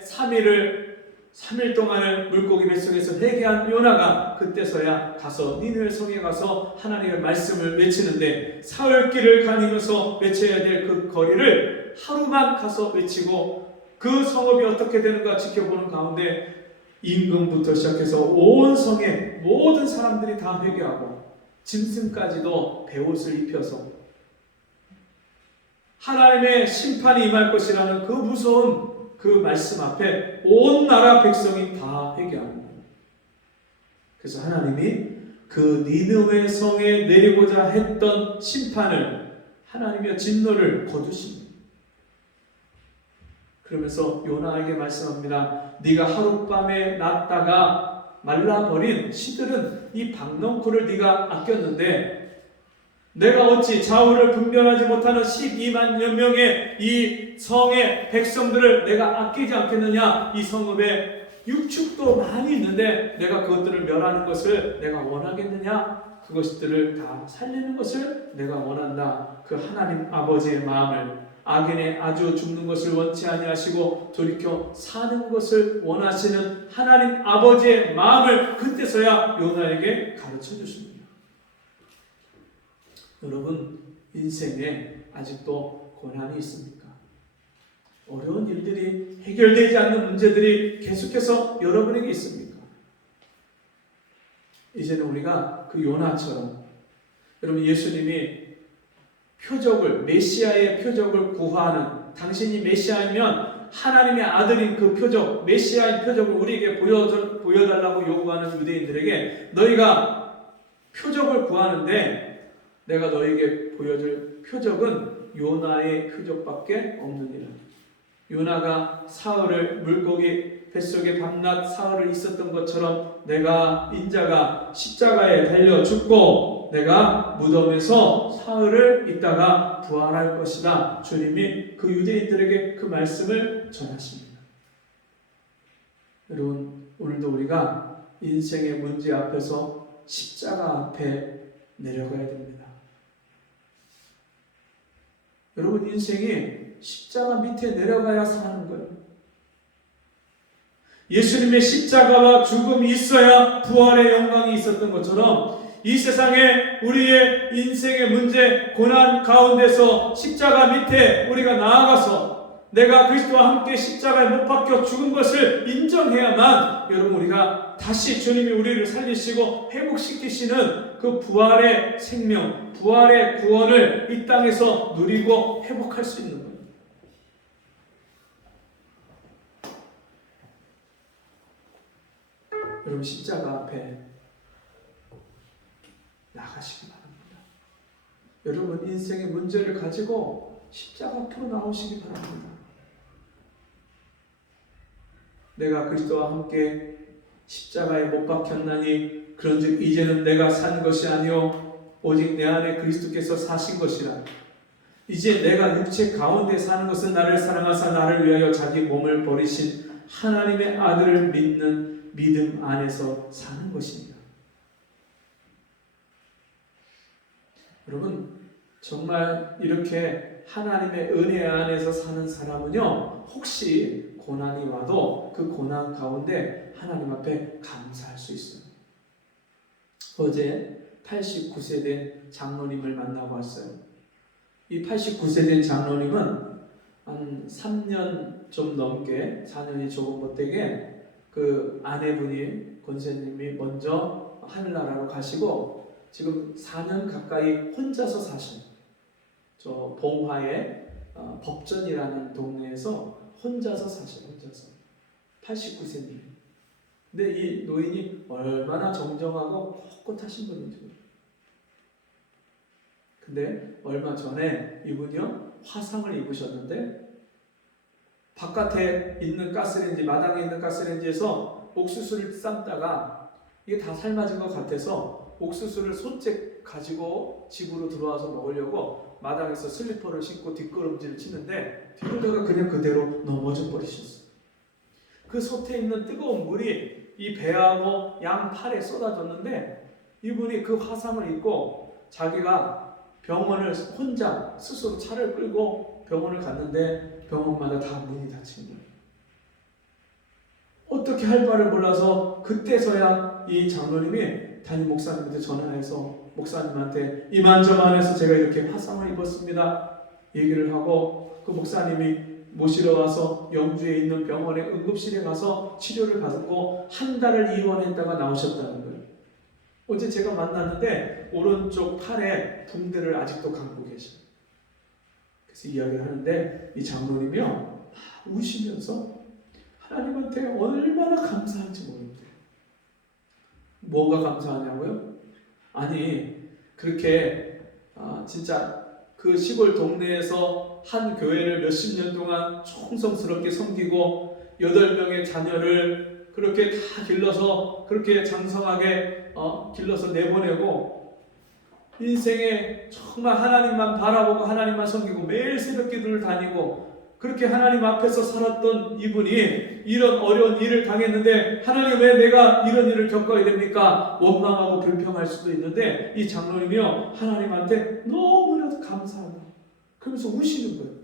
3일 동안을 물고기 뱃속에서 회개한 요나가 그때서야 가서 니느웨 성에 가서 하나님의 말씀을 외치는데 사흘길을 다니면서 외쳐야 될 그 거리를 하루만 가서 외치고 그 성읍이 어떻게 되는가 지켜보는 가운데 임금부터 시작해서 온 성의 모든 사람들이 다 회개하고 짐승까지도 베옷을 입혀서 하나님의 심판이 임할 것이라는 그 무서운 그 말씀 앞에 온 나라 백성이 다 회개하는 거예요. 그래서 하나님이 그 니느웨 성에 내리고자 했던 심판을 하나님의 진노를 거두십니다. 그러면서 요나에게 말씀합니다. 네가 하룻밤에 났다가 말라버린 시들은 이 박넝쿨을 네가 아꼈는데 내가 어찌 좌우를 분별하지 못하는 12만여 명의 이 성의 백성들을 내가 아끼지 않겠느냐. 이 성읍에 육축도 많이 있는데 내가 그것들을 멸하는 것을 내가 원하겠느냐. 그것들을 다 살리는 것을 내가 원한다. 그 하나님 아버지의 마음을 악인의 아주 죽는 것을 원치 아니하시고 돌이켜 사는 것을 원하시는 하나님 아버지의 마음을 그때서야 요나에게 가르쳐 주십니다. 여러분 인생에 아직도 고난이 있습니까? 어려운 일들이 해결되지 않는 문제들이 계속해서 여러분에게 있습니까? 이제는 우리가 그 요나처럼 여러분 예수님이 표적을 메시아의 표적을 구하는 당신이 메시아이면 하나님의 아들인 그 표적 메시아의 표적을 우리에게 보여달라고 요구하는 유대인들에게 너희가 표적을 구하는데 내가 너에게 보여줄 표적은 요나의 표적밖에 없느니라. 요나가 사흘을 물고기 뱃속에 밤낮 사흘을 있었던 것처럼 내가 인자가 십자가에 달려 죽고 내가 무덤에서 사흘을 있다가 부활할 것이다. 주님이 그 유대인들에게 그 말씀을 전하십니다. 여러분 오늘도 우리가 인생의 문제 앞에서 십자가 앞에 내려가야 됩니다. 여러분 인생이 십자가 밑에 내려가야 사는 거예요. 예수님의 십자가와 죽음이 있어야 부활의 영광이 있었던 것처럼 이 세상에 우리의 인생의 문제, 고난 가운데서 십자가 밑에 우리가 나아가서 내가 그리스도와 함께 십자가에 못 박혀 죽은 것을 인정해야만 여러분 우리가 다시 주님이 우리를 살리시고 회복시키시는 그 부활의 생명, 부활의 구원을 이 땅에서 누리고 회복할 수 있는 거예요. 여러분 십자가 앞에 나가시기 바랍니다. 여러분 인생의 문제를 가지고 십자가 앞으로 나오시기 바랍니다. 내가 그리스도와 함께 십자가에 못 박혔나니 그런즉 이제는 내가 산 것이 아니요 오직 내 안에 그리스도께서 사신 것이라. 이제 내가 육체 가운데 사는 것은 나를 사랑하사 나를 위하여 자기 몸을 버리신 하나님의 아들을 믿는 믿음 안에서 사는 것입니다. 여러분 정말 이렇게 하나님의 은혜 안에서 사는 사람은요, 혹시 고난이 와도 그 고난 가운데 하나님 앞에 감사할 수 있어요. 어제 89세 된 장로님을 만나고 왔어요. 이 89세 된 장로님은 한 3년 좀 넘게, 4년이 조금 못되게 그 아내분이 권사님이 먼저 하늘나라로 가시고 지금 4년 가까이 혼자서 사신, 저 봉화의 법전이라는 동네에서 혼자서 사셔. 혼자서 89세님. 근데 이 노인이 얼마나 정정하고 꼿꼿하신 분인지. 근데 얼마 전에 이분이요, 화상을 입으셨는데 바깥에 있는 가스레인지, 마당에 있는 가스레인지에서 옥수수를 삶다가 이게 다 삶아진 것 같아서 옥수수를 손째 가지고 집으로 들어와서 먹으려고 마당에서 슬리퍼를 신고 뒷걸음질을 치는데 뒤로다가 그냥 그대로 넘어져 버리셨어요. 그 솥에 있는 뜨거운 물이 이 배하고 양 팔에 쏟아졌는데 이분이 그 화상을 입고 자기가 병원을 혼자 스스로 차를 끌고 병원을 갔는데 병원마다 다 문이 닫힌 거예요. 어떻게 할 바를 몰라서 그때서야 이 장로님이 담임 목사님한테 전화해서 목사님한테 이만저만해서 제가 이렇게 화상을 입었습니다 얘기를 하고, 그 목사님이 모시러 와서 영주에 있는 병원의 응급실에 가서 치료를 받고 한 달을 입원했다가 나오셨다는 거예요. 어제 제가 만났는데 오른쪽 팔에 붕대를 아직도 감고 계셔요. 그래서 이야기를 하는데 이 장로님이요, 우시면서 하나님한테 얼마나 감사한지 모르겠어요. 뭐가 감사하냐고요? 아니 그렇게 진짜 그 시골 동네에서 한 교회를 몇십 년 동안 충성스럽게 섬기고 8명의 자녀를 그렇게 다 길러서 그렇게 장성하게 길러서 내보내고 인생에 정말 하나님만 바라보고 하나님만 섬기고 매일 새벽 기도를 다니고 그렇게 하나님 앞에서 살았던 이분이 이런 어려운 일을 당했는데 하나님 왜 내가 이런 일을 겪어야 됩니까? 원망하고 불평할 수도 있는데 이 장로님이요, 하나님한테 너무나도 감사하다 그러면서 우시는 거예요.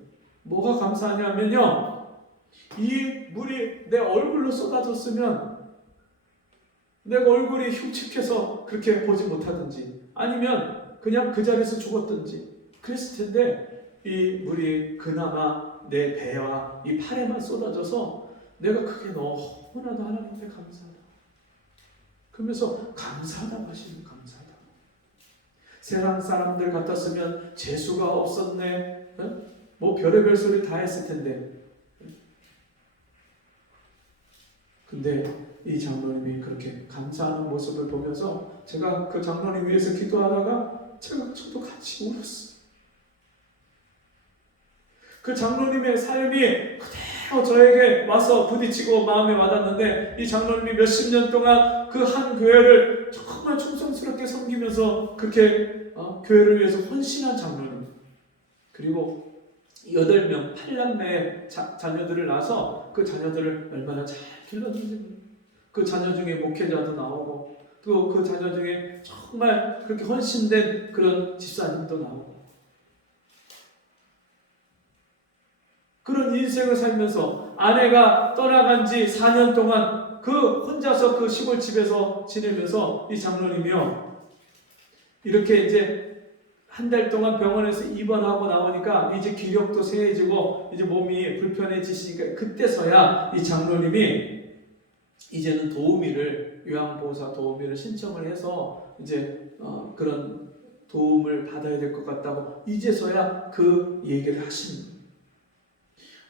뭐가 감사하냐면요, 이 물이 내 얼굴로 쏟아졌으면 내가 얼굴이 흉측해서 그렇게 보지 못하든지 아니면 그냥 그 자리에서 죽었든지 그랬을 텐데 이 물이 그나마 내 배와 이 팔에만 쏟아져서 내가 그게 너무나도 하나님께 감사하다 그러면서 감사하다고 하시는, 감사하다. 세상 사람들 같았으면 재수가 없었네, 뭐 별의별 소리 다 했을 텐데, 근데 이 장로님이 그렇게 감사하는 모습을 보면서 제가 그 장로님 위해서 기도하다가 저도 같이 울었어요. 그 장로님의 삶이 그대로 저에게 와서 부딪히고 마음에 와닿는데 이 장로님이 몇십 년 동안 그 한 교회를 정말 충성스럽게 섬기면서 그렇게 교회를 위해서 헌신한 장로님, 그리고 8명 8남매의 자녀들을 낳아서 그 자녀들을 얼마나 잘 길렀는지, 그 자녀 중에 목회자도 나오고 또 그 자녀 중에 정말 그렇게 헌신된 그런 집사님도 나오고, 그런 인생을 살면서 아내가 떠나간 지 4년 동안 그 혼자서 그 시골집에서 지내면서 이 장로님이요, 이렇게 이제 한 달 동안 병원에서 입원하고 나오니까 이제 기력도 쇠해지고 이제 몸이 불편해지시니까 그때서야 이 장로님이 이제는 도우미를, 요양보호사 도우미를 신청을 해서 이제 그런 도움을 받아야 될 것 같다고 이제서야 그 얘기를 하십니다.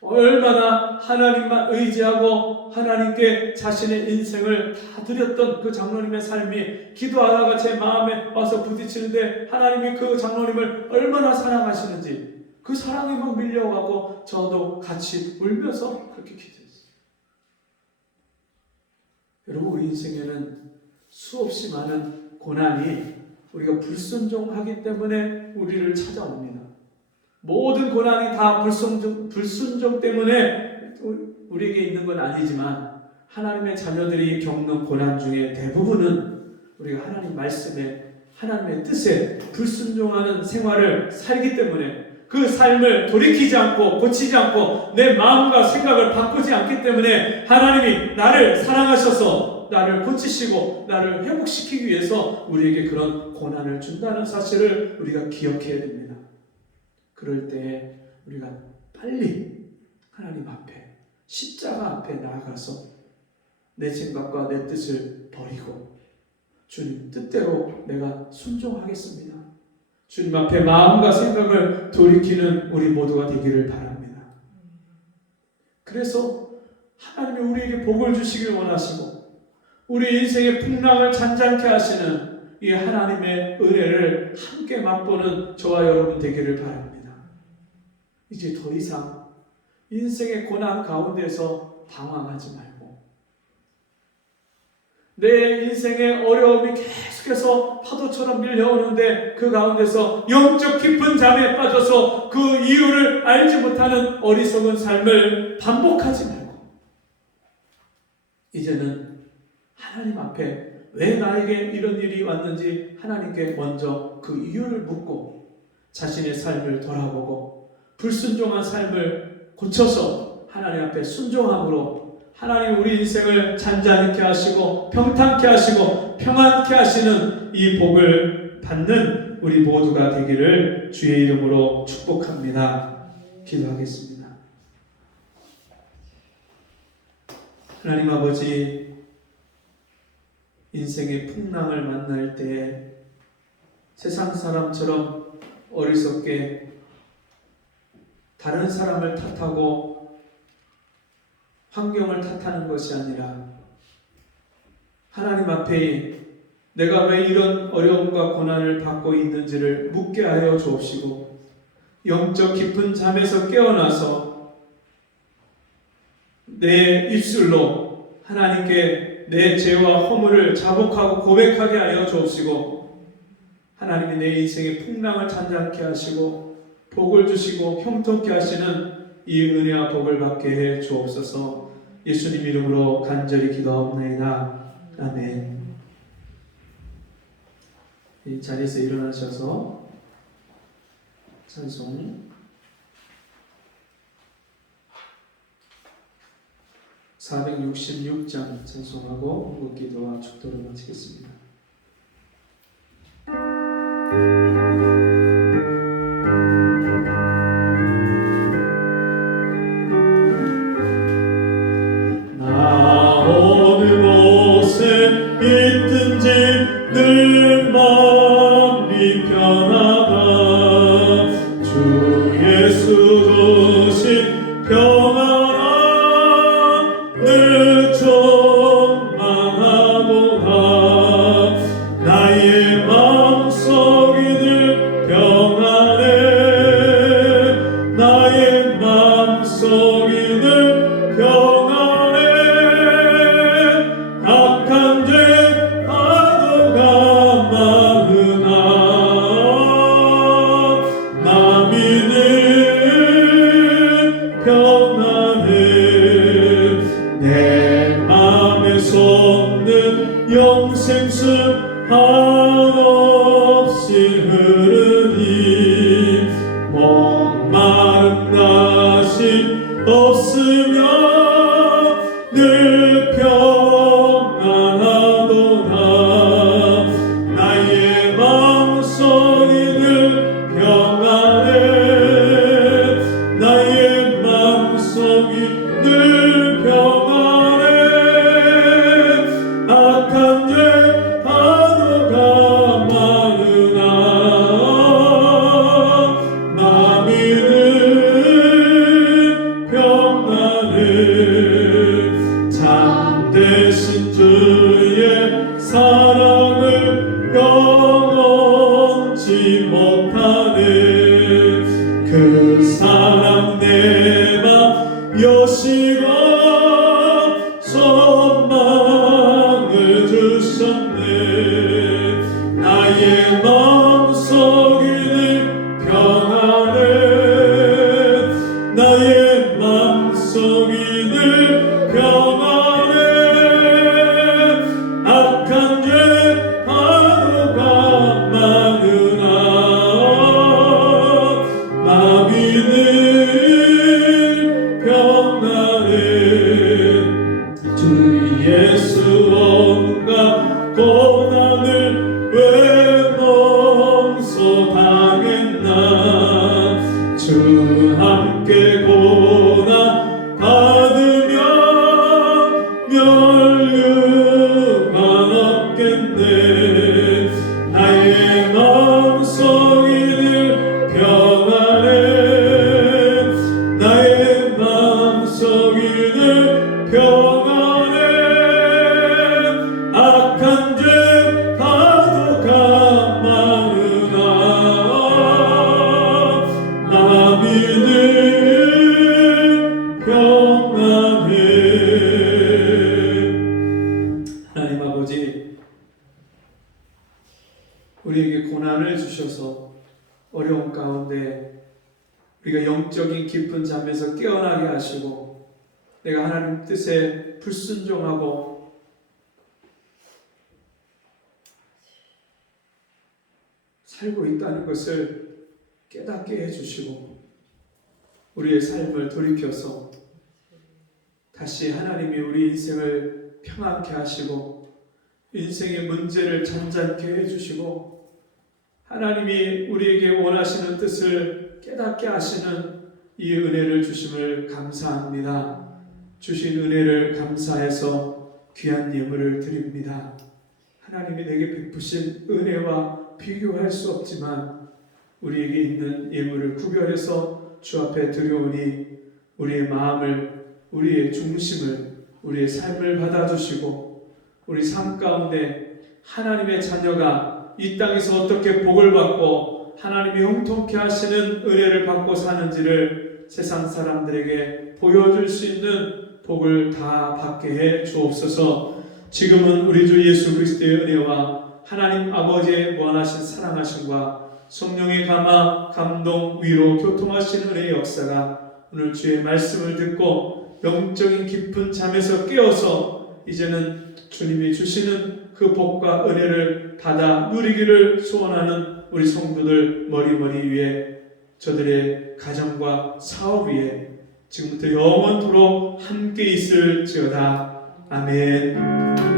얼마나 하나님만 의지하고 하나님께 자신의 인생을 다 드렸던 그 장로님의 삶이 기도하다가 제 마음에 와서 부딪히는데 하나님이 그 장로님을 얼마나 사랑하시는지 그 사랑이 막 밀려가고 저도 같이 울면서 그렇게 기도했어요. 여러분, 우리 인생에는 수없이 많은 고난이 우리가 불순종하기 때문에 우리를 찾아옵니다. 모든 고난이 다 불순종 때문에 우리에게 있는 건 아니지만 하나님의 자녀들이 겪는 고난 중에 대부분은 우리가 하나님 말씀에 하나님의 뜻에 불순종하는 생활을 살기 때문에, 그 삶을 돌이키지 않고 고치지 않고 내 마음과 생각을 바꾸지 않기 때문에 하나님이 나를 사랑하셔서 나를 고치시고 나를 회복시키기 위해서 우리에게 그런 고난을 준다는 사실을 우리가 기억해야 됩니다. 그럴 때 우리가 빨리 하나님 앞에, 십자가 앞에 나아가서 내 생각과 내 뜻을 버리고 주님 뜻대로 내가 순종하겠습니다, 주님 앞에 마음과 생각을 돌이키는 우리 모두가 되기를 바랍니다. 그래서 하나님이 우리에게 복을 주시길 원하시고 우리 인생의 풍랑을 잔잔케 하시는 이 하나님의 은혜를 함께 맛보는 저와 여러분 되기를 바랍니다. 이제 더 이상 인생의 고난 가운데서 방황하지 말고 내 인생의 어려움이 계속해서 파도처럼 밀려오는데 그 가운데서 영적 깊은 잠에 빠져서 그 이유를 알지 못하는 어리석은 삶을 반복하지 말고 이제는 하나님 앞에 왜 나에게 이런 일이 왔는지 하나님께 먼저 그 이유를 묻고 자신의 삶을 돌아보고 불순종한 삶을 고쳐서 하나님 앞에 순종함으로 하나님 우리 인생을 잔잔케 하시고 평탄케 하시고 평안케 하시는 이 복을 받는 우리 모두가 되기를 주의 이름으로 축복합니다. 기도하겠습니다. 하나님 아버지, 인생의 풍랑을 만날 때 세상 사람처럼 어리석게 다른 사람을 탓하고 환경을 탓하는 것이 아니라 하나님 앞에 내가 왜 이런 어려움과 고난을 받고 있는지를 묻게 하여 주옵시고 영적 깊은 잠에서 깨어나서 내 입술로 하나님께 내 죄와 허물을 자복하고 고백하게 하여 주옵시고 하나님이 내 인생의 풍랑을 잔잔케 하시고 복을 주시고 형통케 하시는 이 은혜와 복을 받게 해 주옵소서. 예수님 이름으로 간절히 기도하옵나이다. 아멘. 이 자리에서 일어나셔서 찬송 466장 찬송하고 헌금기도와 축도를 마치겠습니다. 늘 마음이 편하다. 주 예수 주신 평안아 늘 충만하도다. 나의 마음속이 늘 평안해. 나의 마음속이 늘 평안해. 악한 죄 영생수 한없이 흐르니 목마른 것이 없으며 늘 평안하도다. 나의 마음속이 늘 평안해. 나의 마음속이 늘 평안해. 악한 죄 파도가 많으나 마음이 늘 평안해. 참되신 주의 사랑을 영원치 못하네. 그 사랑 내 맘 여시고 나의 마음속이 늘 평안해. 나의 마음속이 늘 평안해. 악한 죄 파도가 우리에게 고난을 주셔서 어려운 가운데 우리가 영적인 깊은 잠에서 깨어나게 하시고 내가 하나님 뜻에 불순종하고 살고 있다는 것을 깨닫게 해주시고 우리의 삶을 돌이켜서 다시 하나님이 우리 인생을 평안케 하시고 인생의 문제를 잔잔케 해주시고 하나님이 우리에게 원하시는 뜻을 깨닫게 하시는 이 은혜를 주심을 감사합니다. 주신 은혜를 감사해서 귀한 예물을 드립니다. 하나님이 내게 베푸신 은혜와 비교할 수 없지만 우리에게 있는 예물을 구별해서 주 앞에 드려오니 우리의 마음을, 우리의 중심을, 우리의 삶을 받아주시고 우리 삶 가운데 하나님의 자녀가 이 땅에서 어떻게 복을 받고 하나님이 형통케 하시는 은혜를 받고 사는지를 세상 사람들에게 보여줄 수 있는 복을 다 받게 해 주옵소서. 지금은 우리 주 예수 그리스도의 은혜와 하나님 아버지의 무한하신 사랑하심과 성령의 감화, 감동, 위로, 교통하신 은혜의 역사가 오늘 주의 말씀을 듣고 영적인 깊은 잠에서 깨어서 이제는 주님이 주시는 그 복과 은혜를 받아 누리기를 소원하는 우리 성도들 머리머리 위에 저들의 가정과 사업 위에 지금부터 영원토록 함께 있을지어다. 아멘.